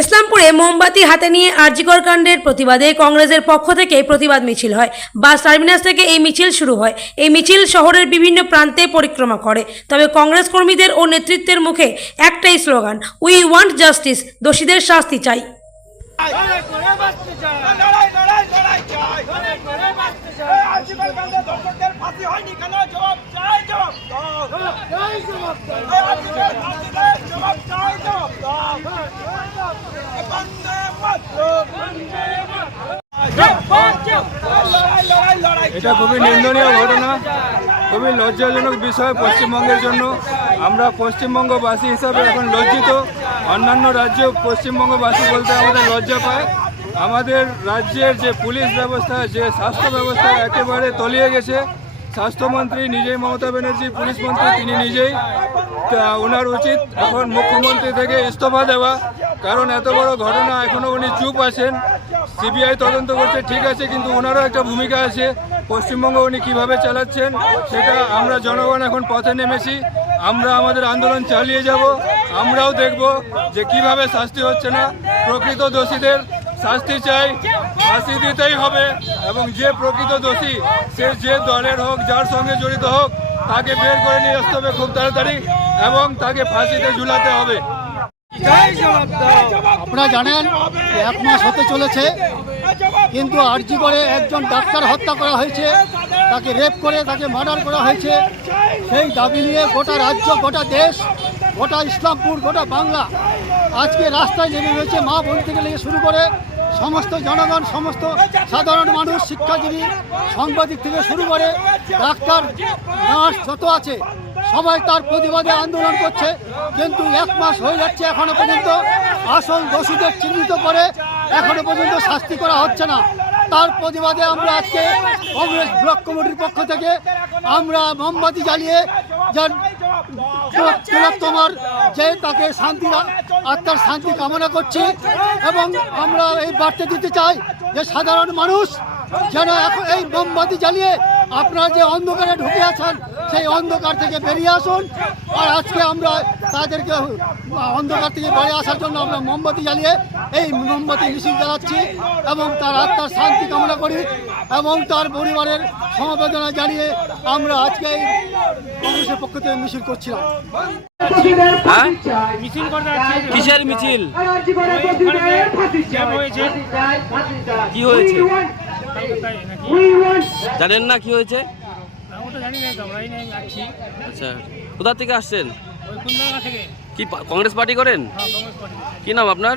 ইসলামপুরে মোমবাতি হাতে নিয়ে আরজিকর কাণ্ডের প্রতিবাদে কংগ্রেসের পক্ষ থেকে প্রতিবাদ মিছিল হয়। বাস টার্মিনাস থেকে এই মিছিল শুরু হয়। এই মিছিল শহরের বিভিন্ন প্রান্তে পরিক্রমা করে। তবে কংগ্রেস কর্মীদের ও নেতৃত্বের মুখে একটাই স্লোগান, উই ওয়ান্ট জাস্টিস, দোষীদের শাস্তি চাই। এটা খুবই নিন্দনীয় ঘটনা, খুবই লজ্জাজনক বিষয় পশ্চিমবঙ্গের জন্য। আমরা পশ্চিমবঙ্গবাসী হিসাবে এখন লজ্জিত। অন্যান্য রাজ্যে পশ্চিমবঙ্গবাসী বলতে আমাদের লজ্জা পায়। আমাদের রাজ্যের যে পুলিশ ব্যবস্থা, যে স্বাস্থ্য ব্যবস্থা একেবারে তলিয়ে গেছে। স্বাস্থ্যমন্ত্রী নিজেই, মমতা ব্যানার্জি পুলিশ মন্ত্রী, তিনি নিজেই, ওনার উচিত এখন মুখ্যমন্ত্রী থেকে ইস্তফা দেওয়া। কারণ এত বড় ঘটনা এখনও উনি চুপ আছেন। সিবিআই তদন্ত করছে, ঠিক আছে, কিন্তু ওনারও একটা ভূমিকা আছে। পশ্চিমবঙ্গ উনি কীভাবে চালাচ্ছেন সেটা আমরা জনগণ এখন পথে নেমেছি। আমরা আমাদের আন্দোলন চালিয়ে যাব। আমরাও দেখব যে কিভাবে শাস্তি হচ্ছে না। প্রকৃত দোষীদের শাস্তি চাই, ফাঁসি দিতেই হবে। এবং যে প্রকৃত দোষী, সে যে দলের হোক, যার সঙ্গে জড়িত হোক, তাকে বের করে নিয়ে আসতে হবে খুব তাড়াতাড়ি এবং তাকে ফাঁসিতে ঝুলাতে হবে। আপনারা জানেন এক মাস হতে চলেছে, কিন্তু আরজি করে একজন ডাক্তার হত্যা করা হয়েছে, তাকে রেপ করে তাকে মার্ডার করা হয়েছে। সেই দাবি নিয়ে গোটা রাজ্য, গোটা দেশ, গোটা ইসলামপুর, গোটা বাংলা আজকে রাস্তায় নেমে হয়েছে। মা বোন থেকে নিয়ে শুরু করে সমস্ত জনগণ, সমস্ত সাধারণ মানুষ, শিক্ষাজীবী, সাংবাদিক থেকে শুরু করে ডাক্তার, নার্স যত আছে সবাই তার প্রতিবাদে আন্দোলন করছে। কিন্তু এক মাস হয়ে যাচ্ছে, এখনো পর্যন্ত আসল দোষীদের চিহ্নিত করে এখনো পর্যন্ত শাস্তি করা হচ্ছে না। তার প্রতিবাদে আমরা আজকে কংগ্রেস ব্লক কমিটির পক্ষ থেকে আমরা মোমবাতি জ্বালিয়ে তিলোত্তমার যে তাকে শান্তি, আত্মার শান্তি কামনা করছি। এবং আমরা এই বার্তা দিতে চাই যে সাধারণ মানুষ যেন এখন এই মোমবাতি জ্বালিয়ে আপনারা যে অন্ধকারে ঢুকে আছেন সেই অন্ধকার থেকে বেরিয়ে আসুন। আর আজকে আমরা তাদেরকে অন্ধকার থেকে বেরিয়ে আসার জন্য আমরা মোমবাতি জ্বালিয়ে এই মোমবাতি মিছিল চালাচ্ছি এবং তার আত্মার শান্তি কামনা করি এবং তার পরিবারের সমবেদনা জানিয়ে আমরা আজকে এই কংগ্রেসের পক্ষ থেকে মিছিল করছিলাম। কিসের মিছিল? কি হয়েছে জানেন না? কি হয়েছে? আচ্ছা, কোথা থেকে আসছেন? কি কংগ্রেস পার্টি করেন? কি নাম আপনার?